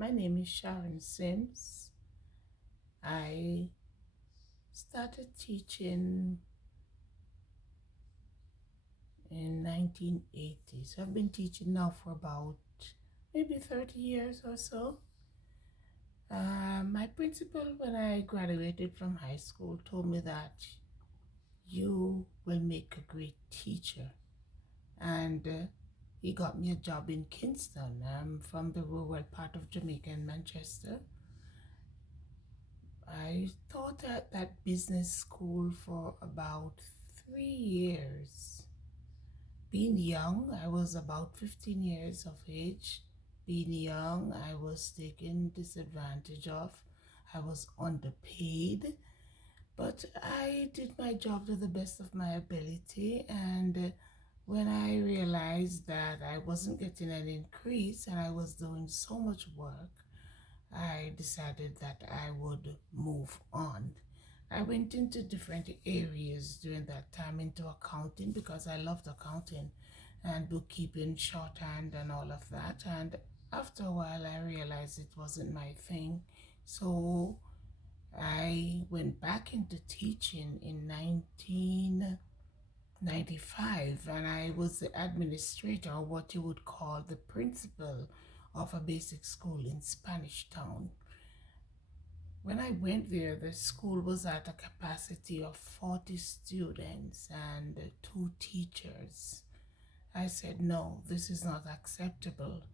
My name is Sharon Sims. I started teaching in 1980. So I've been teaching now for about maybe 30 years or so. My principal, when I graduated from high school, told me that you will make a great teacher. And he got me a job in Kingston. I'm from the rural part of Jamaica in Manchester. I taught at that business school for about 3 years. Being young, I was about 15 years of age. Being young, I was taken disadvantage of. I was underpaid, but I did my job to the best of my ability. And when I realized that I wasn't getting an increase and I was doing so much work, I decided that I would move on. I went into different areas during that time, into accounting because I loved accounting and bookkeeping, shorthand, and all of that. And after a while, I realized it wasn't my thing. So I went back into teaching in 1995, and I was the administrator, or what you would call the principal of a basic school in Spanish Town. When I went there, the school was at a capacity of 40 students and two teachers. I said, no, this is not acceptable.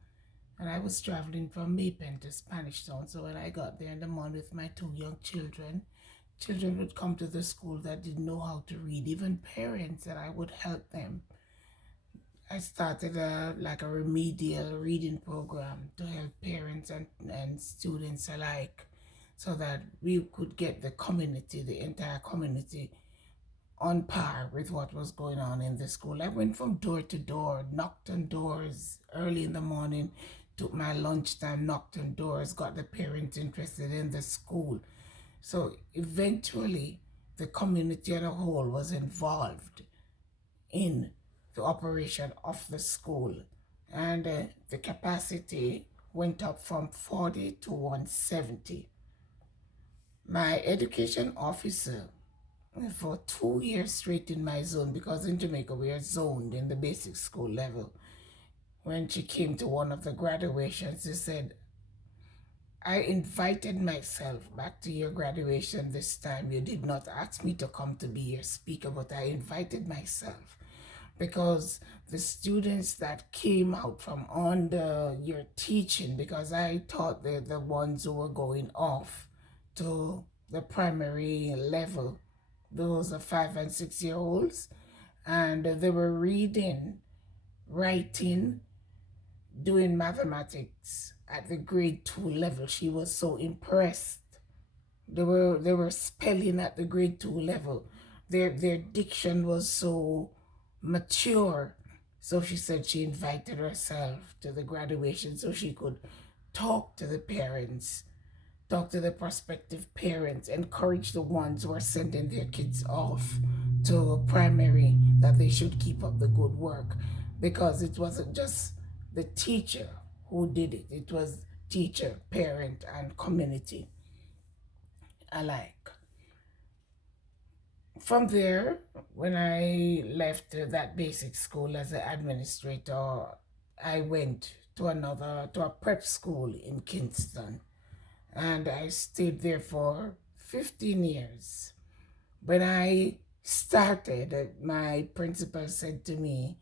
And I was traveling from Maypen to Spanish Town. So when I got there in the morning with my two young children, children would come to the school that didn't know how to read, even parents, that I would help them. I started like a remedial reading program to help parents and students alike so that we could get the community, the entire community, on par with what was going on in the school. I went from door to door, knocked on doors early in the morning, took my lunchtime, knocked on doors, got the parents interested in the school. So eventually, the community as a whole was involved in the operation of the school, and the capacity went up from 40 to 170. My education officer, for 2 years straight in my zone, because in Jamaica we are zoned in the basic school level, when she came to one of the graduations, she said, I invited myself back to your graduation this time. You did not ask me to come to be your speaker, but I invited myself because the students that came out from under your teaching, because I taught the ones who were going off to the primary level, those are 5 and 6 year olds, and they were reading, writing, doing mathematics at the grade 2 level. She was so impressed. They were spelling at the grade 2 level. Their diction was so mature. So she said she invited herself to the graduation so she could talk to the parents, talk to the prospective parents, encourage the ones who are sending their kids off to primary that they should keep up the good work, because it wasn't just the teacher who did it. It was teacher, parent, and community alike. From there, when I left that basic school as an administrator, I went to a prep school in Kingston, and I stayed there for 15 years. When I started, my principal said to me,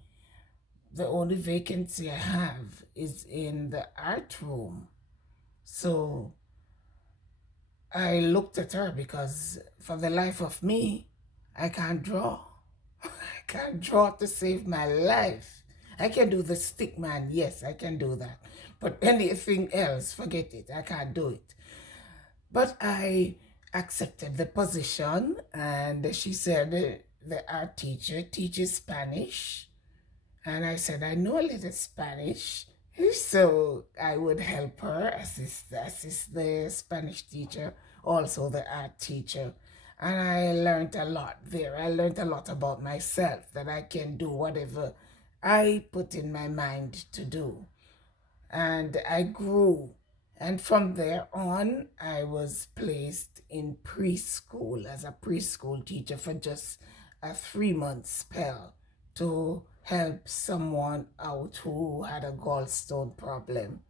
the only vacancy I have is in the art room. So I looked at her because for the life of me, I can't draw. I can't draw to save my life. I can do the stick man, yes, I can do that. But anything else, forget it, I can't do it. But I accepted the position, and she said the art teacher teaches Spanish. And I said, I know a little Spanish. So I would help her, assist the Spanish teacher, also the art teacher. And I learned a lot there. I learned a lot about myself, that I can do whatever I put in my mind to do. And I grew And from there on, I was placed in preschool as a preschool teacher for just a 3 month spell to help someone out who had a gallstone problem.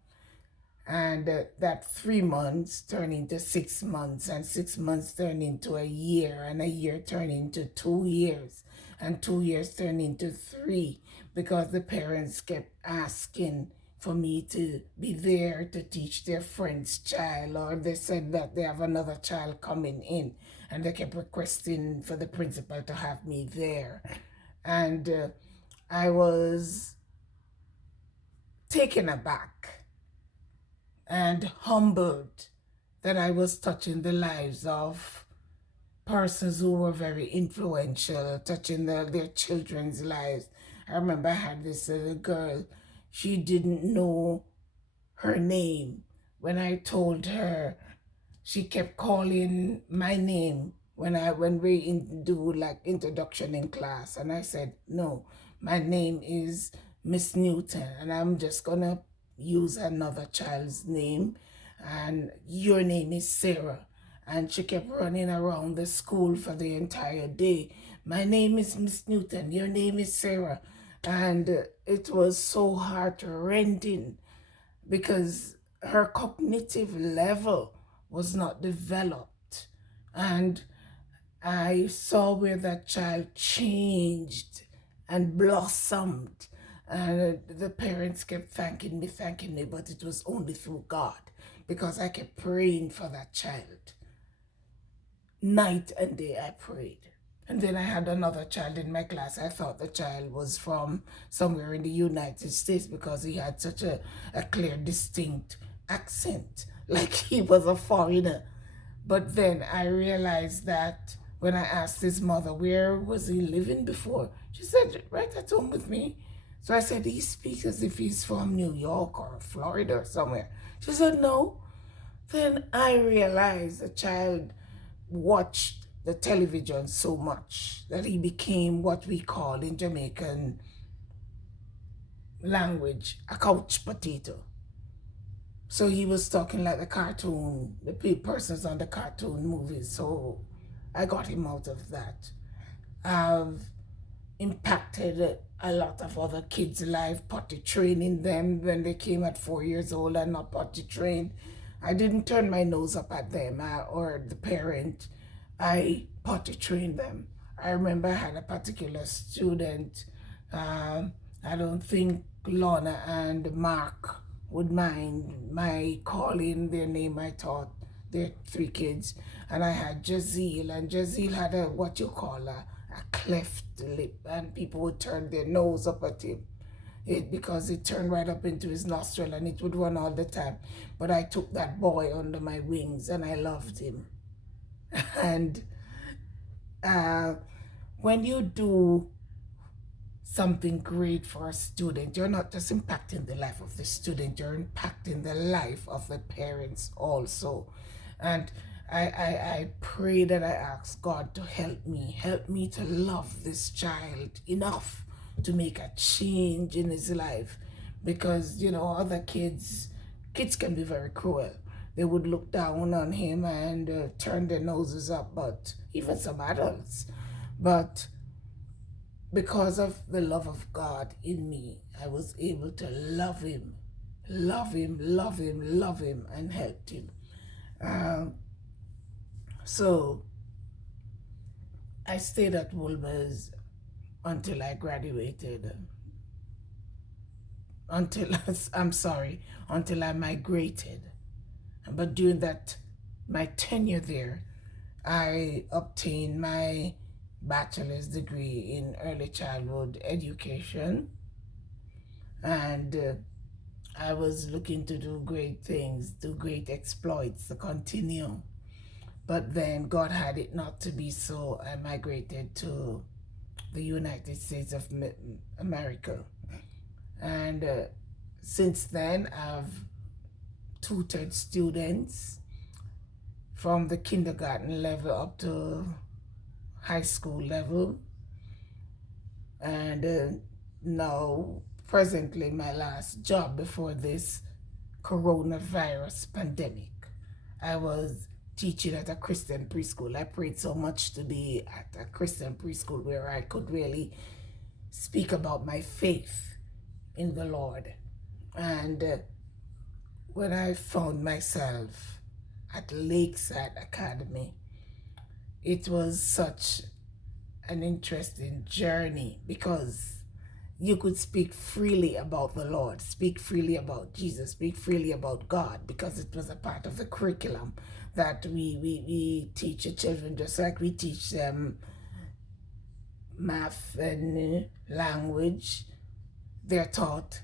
And that 3 months turned into 6 months, and 6 months turned into a year, and a year turned into 2 years, and 2 years turned into three, because the parents kept asking for me to be there to teach their friend's child, or they said that they have another child coming in, and they kept requesting for the principal to have me there. And I was taken aback and humbled that I was touching the lives of persons who were very influential, touching their children's lives. I remember I had this little girl, she didn't know her name. When I told her, she kept calling my name when we do like introduction in class, and I said, no, my name is Miss Newton, and I'm just gonna use another child's name, and your name is Sarah. And she kept running around the school for the entire day. My name is Miss Newton, your name is Sarah. And it was so heart-rending because her cognitive level was not developed. And I saw where that child changed and blossomed. And the parents kept thanking me, but it was only through God, because I kept praying for that child. Night and day I prayed. And then I had another child in my class. I thought the child was from somewhere in the United States because he had such a clear, distinct accent, like he was a foreigner. But then I realized that when I asked his mother, where was he living before? She said, right at home with me. So I said, he speaks as if he's from New York or Florida or somewhere. She said, no. Then I realized the child watched the television so much that he became what we call in Jamaican language a couch potato. So he was talking like the cartoon, the persons on the cartoon movies. So I got him out of that. I've impacted a lot of other kids' life, potty training them when they came at 4 years old and not potty trained. I didn't turn my nose up at them or the parent. I potty trained them. I remember I had a particular student. I don't think Lorna and Mark would mind my calling their name. I taught their three kids. And I had Jazeel, and Jazeel had a what you call a cleft lip, and people would turn their nose up at him because it turned right up into his nostril, and it would run all the time. But I took that boy under my wings and I loved him. And when you do something great for a student, you're not just impacting the life of the student, you're impacting the life of the parents also. And I pray that I ask God to help me to love this child enough to make a change in his life. Because, you know, other kids can be very cruel. They would look down on him and turn their noses up, but even some adults. But because of the love of God in me, I was able to love him, and helped him. So I stayed at Wolmer's until I graduated. Until I migrated. But during that, my tenure there, I obtained my bachelor's degree in early childhood education, and I was looking to do great things, do great exploits, to continue. But then God had it not to be so. I migrated to the United States of America. And since then, I've tutored students from the kindergarten level up to high school level. And now, presently, my last job before this coronavirus pandemic. I was teaching at a Christian preschool. I prayed so much to be at a Christian preschool where I could really speak about my faith in the Lord. And when I found myself at Lakeside Academy, it was such an interesting journey because you could speak freely about the Lord, speak freely about Jesus, speak freely about God, because it was a part of the curriculum that we teach the children, just like we teach them math and language. They're taught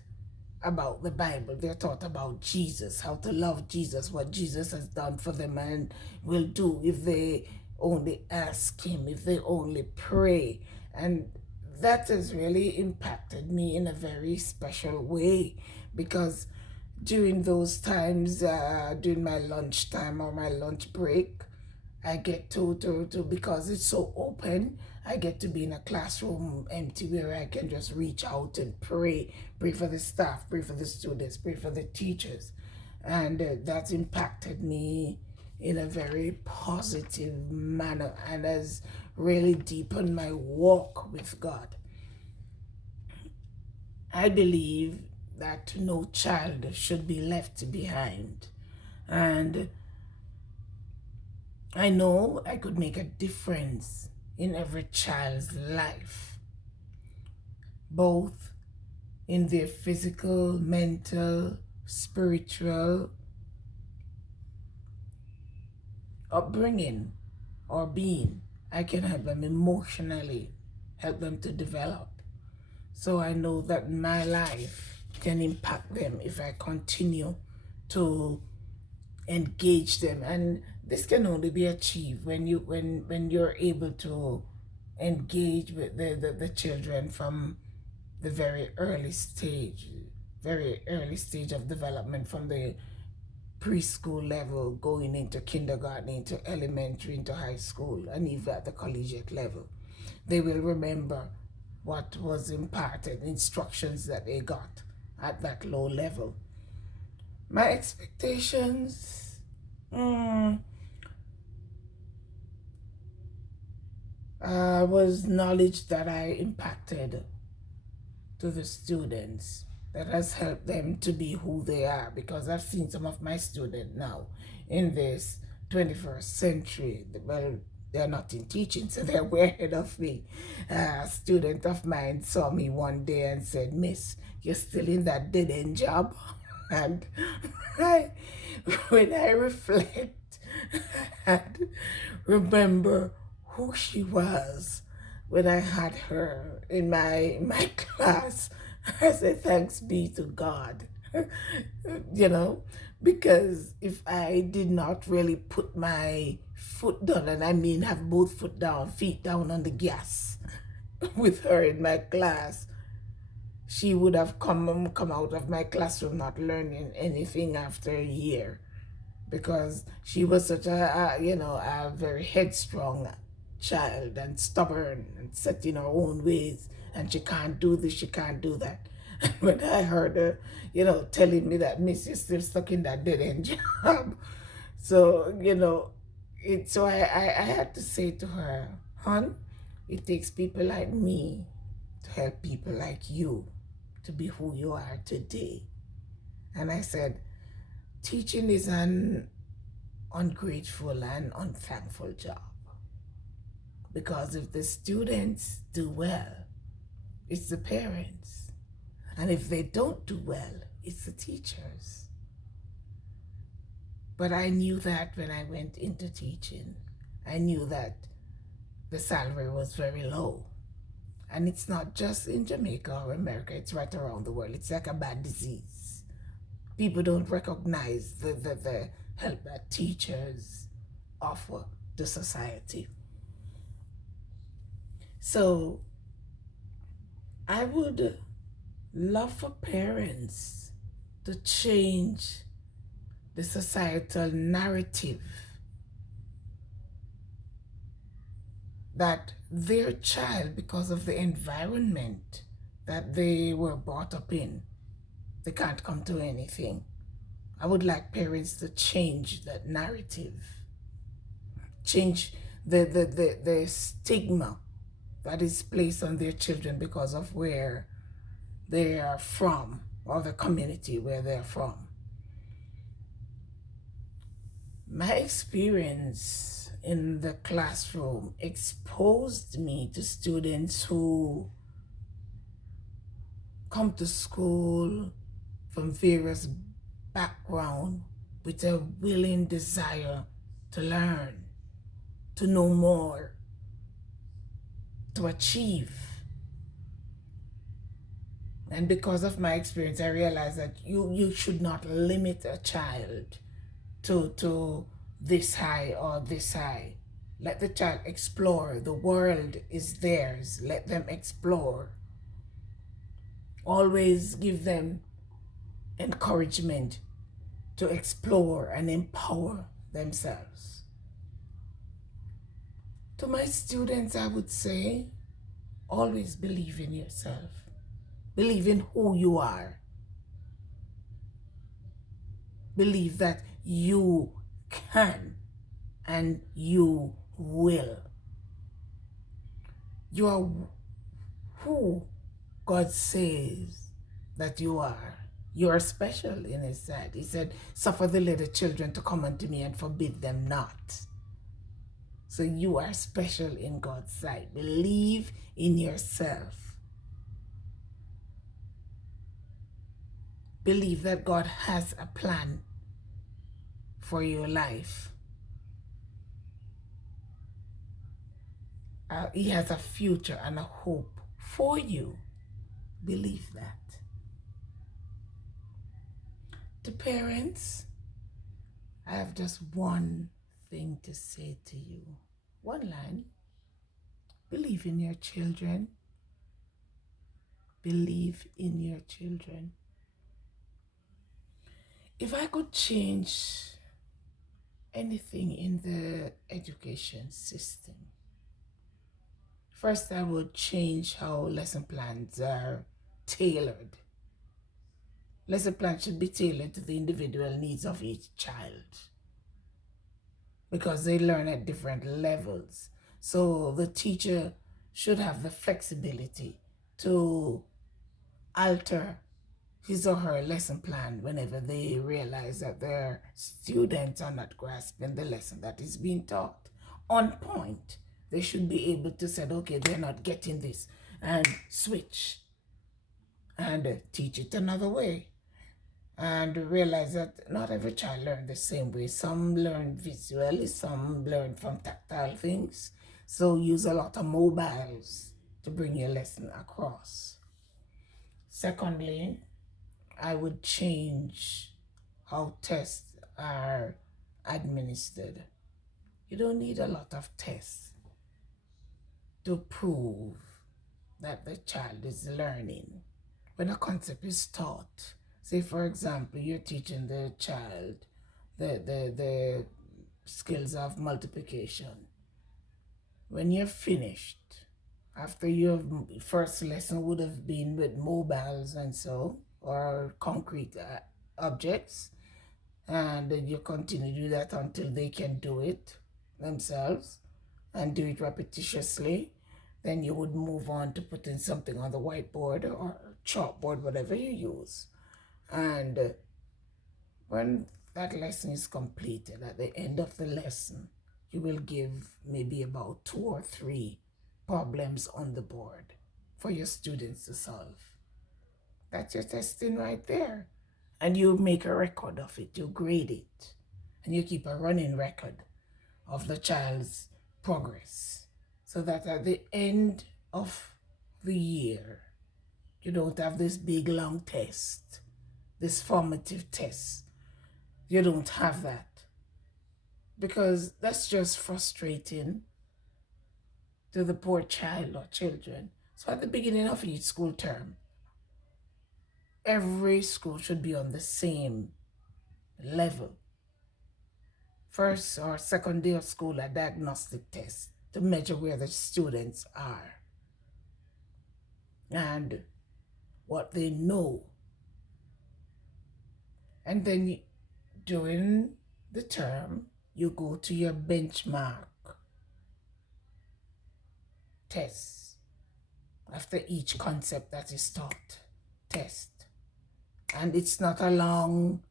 about the Bible. They're taught about Jesus, how to love Jesus, what Jesus has done for them and will do if they only ask him, if they only pray. And that has really impacted me in a very special way, because during those times, during my lunchtime or my lunch break, I get to because it's so open, I get to be in a classroom empty where I can just reach out and pray for the staff, pray for the students, pray for the teachers. And that's impacted me in a very positive manner and has really deepened my walk with God. I believe that no child should be left behind. And I know I could make a difference in every child's life, both in their physical, mental, spiritual upbringing or being. I can help them emotionally, help them to develop. So I know that my life can impact them if I continue to engage them. And this can only be achieved when you're able to engage with the children from the very early stage of development, from the preschool level going into kindergarten, into elementary, into high school, and even at the collegiate level. They will remember what was imparted, instructions that they got at that low level. My expectations, was knowledge that I impacted to the students that has helped them to be who they are, because I've seen some of my students now in this 21st century. Well, they're not in teaching, so they're way ahead of me. A student of mine saw me one day and said, "Miss, you're still in that dead-end job?" And when I reflect and remember who she was when I had her in my class, I say thanks be to God. You know, because if I did not really put my foot down, and I mean have both feet down on the gas with her in my class, she would have come out of my classroom not learning anything after a year, because she was such a very headstrong child and stubborn and set in her own ways, and she can't do this, she can't do that. When I heard her, telling me that, "Miss, you're still stuck in that dead-end job." So, so I had to say to her, "Hon, it takes people like me to help people like you to be who you are today." And I said, teaching is an ungrateful and unthankful job, because if the students do well, it's the parents. And if they don't do well, it's the teachers. But I knew that when I went into teaching, I knew that the salary was very low. And it's not just in Jamaica or America, it's right around the world. It's like a bad disease. People don't recognize the help that teachers offer to society. So I would love for parents to change the societal narrative that their child, because of the environment that they were brought up in, they can't come to anything. I would like parents to change that narrative, change the stigma that is placed on their children because of where they are from or the community where they're from. My experience in the classroom exposed me to students who come to school from various backgrounds with a willing desire to learn, to know more, to achieve. And because of my experience, I realized that you should not limit a child to this high or this high. Let the child explore. The world is theirs. Let them explore. Always give them encouragement to explore and empower themselves. To my students, I would say, always believe in yourself. Believe in who you are. Believe that you can and you will. You are who God says that you are. You are special in His sight. He said, suffer the little children to come unto me and forbid them not. So you are special in God's sight. Believe in yourself. Believe that God has a plan for your life. He has a future and a hope for you. Believe that. To parents, I have just one thing to say to you. One line. Believe in your children. Believe in your children. If I could change anything in the education system, first I would change how lesson plans are tailored. Lesson plans should be tailored to the individual needs of each child because they learn at different levels. So the teacher should have the flexibility to alter his or her lesson plan whenever they realize that their students are not grasping the lesson that is being taught. On point, they should be able to say, okay, they're not getting this, and switch and teach it another way. And realize that not every child learns the same way. Some learn visually, some learn from tactile things. So use a lot of mobiles to bring your lesson across. Secondly, I would change how tests are administered. You don't need a lot of tests to prove that the child is learning. When a concept is taught, say for example, you're teaching the child the skills of multiplication. When you're finished, after your first lesson would have been with mobiles and so, or concrete objects, and then you continue to do that until they can do it themselves and do it repetitiously, then you would move on to putting something on the whiteboard or chalkboard, whatever you use. And when that lesson is completed, at the end of the lesson, you will give maybe about 2 or 3 problems on the board for your students to solve. That's your testing right there. And you make a record of it, you grade it, and you keep a running record of the child's progress, so that at the end of the year, you don't have this big long test, this formative test. You don't have that, because that's just frustrating to the poor child or children. So at the beginning of each school term, every school should be on the same level. First or second day of school, a diagnostic test to measure where the students are and what they know. And then during the term, you go to your benchmark test after each concept that is taught. Test. And it's not a long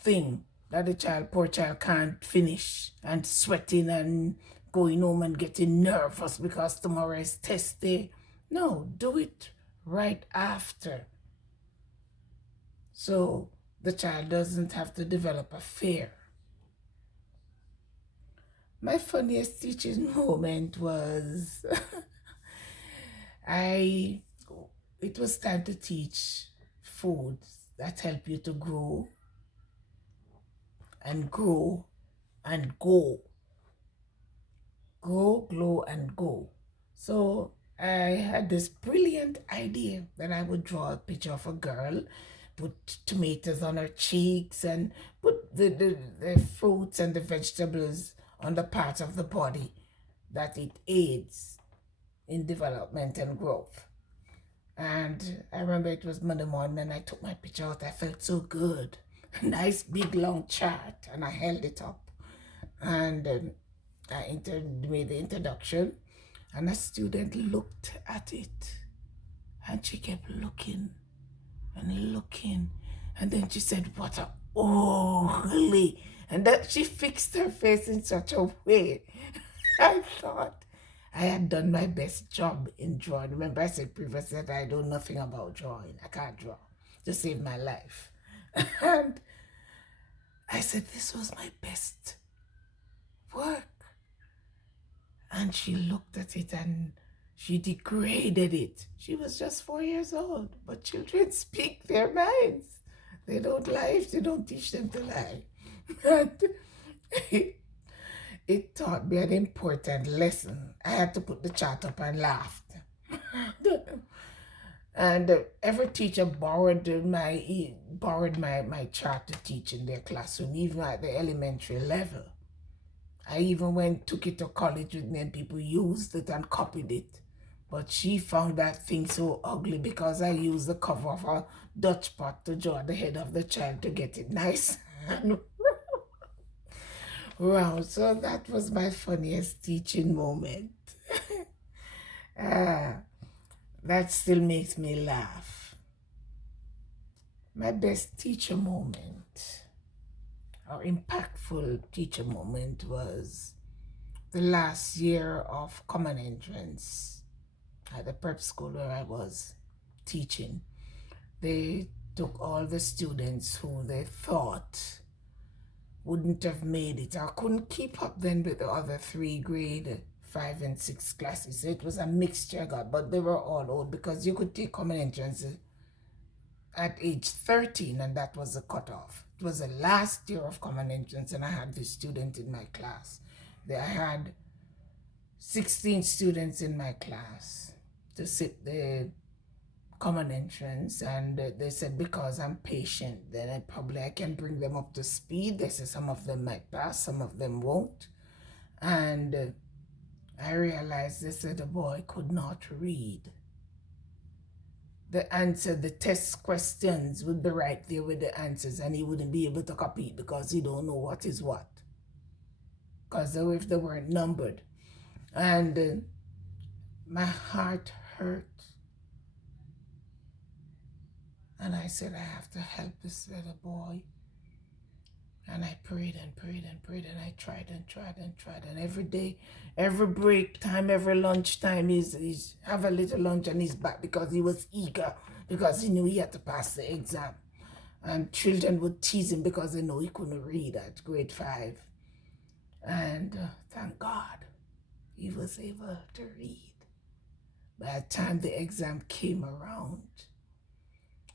thing that the child, poor child, can't finish and sweating and going home and getting nervous because tomorrow is test day. No, do it right after. So the child doesn't have to develop a fear. My funniest teaching moment was it was time to teach foods that help you to grow and grow and go. Grow, glow, and go. So I had this brilliant idea that I would draw a picture of a girl, put tomatoes on her cheeks, and put the fruits and the vegetables on the parts of the body that it aids in development and growth. And I remember it was Monday morning and I took my picture out. I felt so good. A nice big long chart, and I held it up. And I made the introduction, and a student looked at it, and she kept looking and looking, and then she said, "What a ugly," and then she fixed her face in such a way. I thought I had done my best job in drawing. Remember, I said previously that I know nothing about drawing. I can't draw to save my life. And I said, this was my best work. And she looked at it and she degraded it. She was just 4 years old, but children speak their minds. They don't lie if they don't teach them to lie. And it taught me an important lesson. I had to put the chart up and laughed. And every teacher borrowed my chart to teach in their classroom, even at the elementary level. I even took it to college with me, and people used it and copied it. But she found that thing so ugly because I used the cover of a Dutch pot to draw the head of the child to get it nice and round. So that was my funniest teaching moment. That still makes me laugh. My best teacher moment, or impactful teacher moment, was the last year of common entrance at the prep school where I was teaching. They took all the students who they thought wouldn't have made it or couldn't keep up then with the other 3 grade 5 and 6 classes. So it was a mixture, but they were all old because you could take common entrance at age 13, and that was the cutoff. It was the last year of common entrance, and I had this student in my class. I had 16 students in my class to sit the common entrance, and they said because I'm patient, then I can bring them up to speed. They said some of them might pass, some of them won't. And I realized they said the boy could not read. The test questions would be right there with the answers, and he wouldn't be able to copy it because he don't know what is what. Because if they weren't numbered. And my heart hurt. And I said, I have to help this little boy. And I prayed and prayed and prayed, and I tried and tried and tried. And every day, every break time, every lunch time, he's have a little lunch and he's back because he was eager, because he knew he had to pass the exam. And children would tease him because they know he couldn't read at grade 5. And thank God, he was able to read. By the time the exam came around,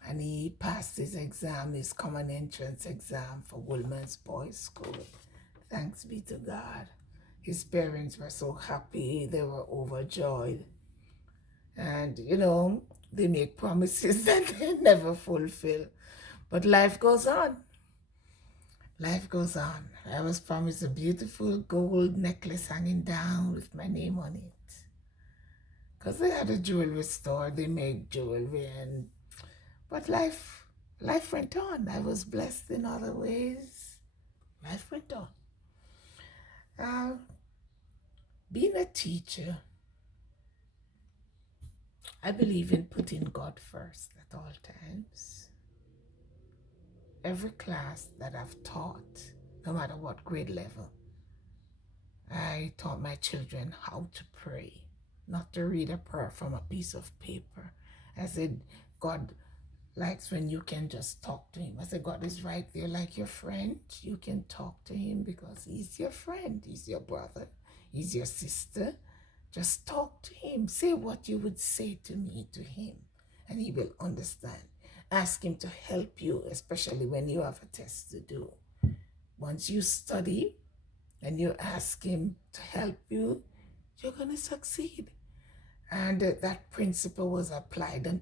and he passed his exam, his common entrance exam for Woolman's Boys School. Thanks be to God. His parents were so happy. They were overjoyed. And, they make promises that they never fulfill. But life goes on. Life goes on. I was promised a beautiful gold necklace hanging down with my name on it. Because they had a jewelry store. They made jewelry, but life life went on. I was blessed in other ways. Life went on. Uh, being a teacher, I believe in putting God first at all times. Every class that I've taught, no matter what grade level, I taught my children how to pray, not to read a prayer from a piece of paper. I said, God likes when you can just talk to him. I said, God is right there like your friend. You can talk to him because he's your friend. He's your brother. He's your sister. Just talk to him. Say what you would say to me to him, and he will understand. Ask him to help you, especially when you have a test to do. Once you study and you ask him to help you, you're going to succeed. And that principle was applied, and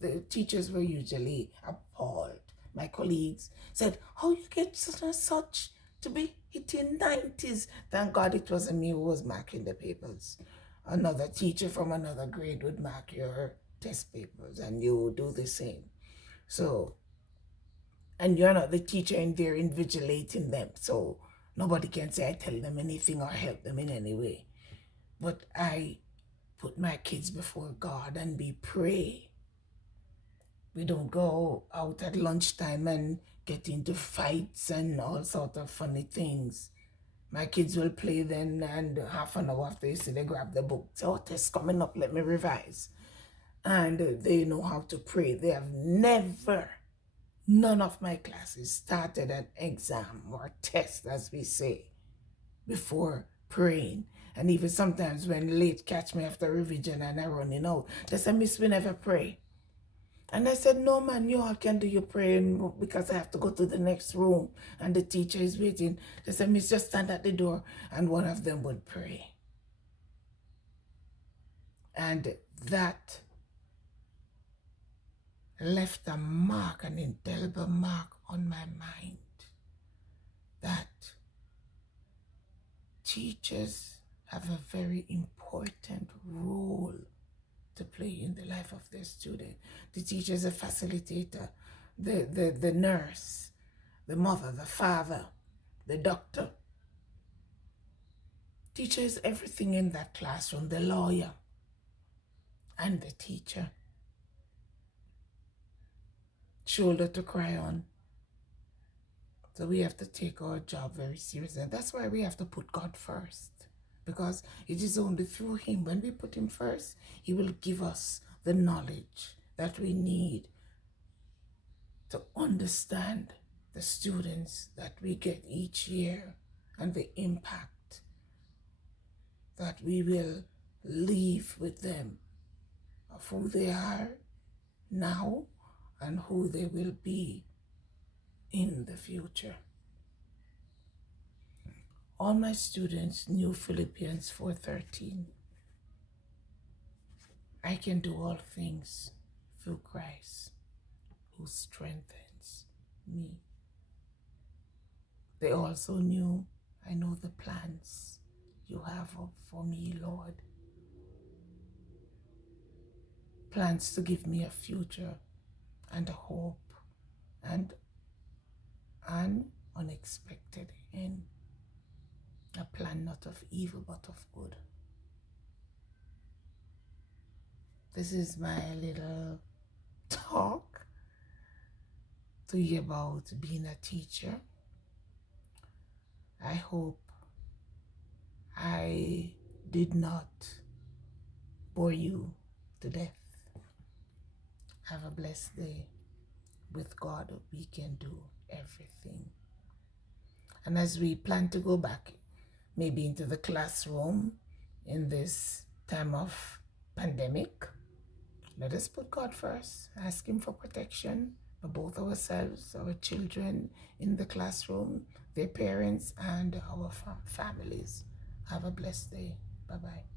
the teachers were usually appalled. My colleagues said, how you get such and such to be hitting 90s? Thank God it wasn't me who was marking the papers. Another teacher from another grade would mark your test papers, and you would do the same. So, and you're not the teacher in there invigilating them, so nobody can say I tell them anything or help them in any way. But I put my kids before God and we pray. We don't go out at lunchtime and get into fights and all sorts of funny things. My kids will play then, and half an hour after, you see, they grab the book. Say, oh, test coming up, let me revise. And they know how to pray. They have never, none of my classes started an exam or test, as we say, before praying. And even sometimes when late catch me after revision and I running out, they say, Miss, we never pray. And I said, no, man, you all can do your praying because I have to go to the next room and the teacher is waiting. They said, Miss, just stand at the door, and one of them would pray. And that left a mark, an indelible mark on my mind, that teachers have a very important role to play in the life of their student. The teacher is a facilitator, the nurse, the mother, the father, the doctor. Teacher is everything in that classroom, the lawyer and the teacher. Shoulder to cry on. So we have to take our job very seriously. And that's why we have to put God first. Because it is only through him, when we put him first, he will give us the knowledge that we need to understand the students that we get each year and the impact that we will leave with them of who they are now and who they will be in the future. All my students knew Philippians 4:13. I can do all things through Christ who strengthens me. They also knew, I know the plans you have for me, Lord. Plans to give me a future and a hope and an unexpected end. A plan not of evil but of good. This is my little talk to you about being a teacher. I hope I did not bore you to death. Have a blessed day. With God, we can do everything. And as we plan to go back, maybe into the classroom in this time of pandemic, let us put God first. Ask him for protection for both ourselves, our children in the classroom, their parents, and our families. Have a blessed day. Bye-bye.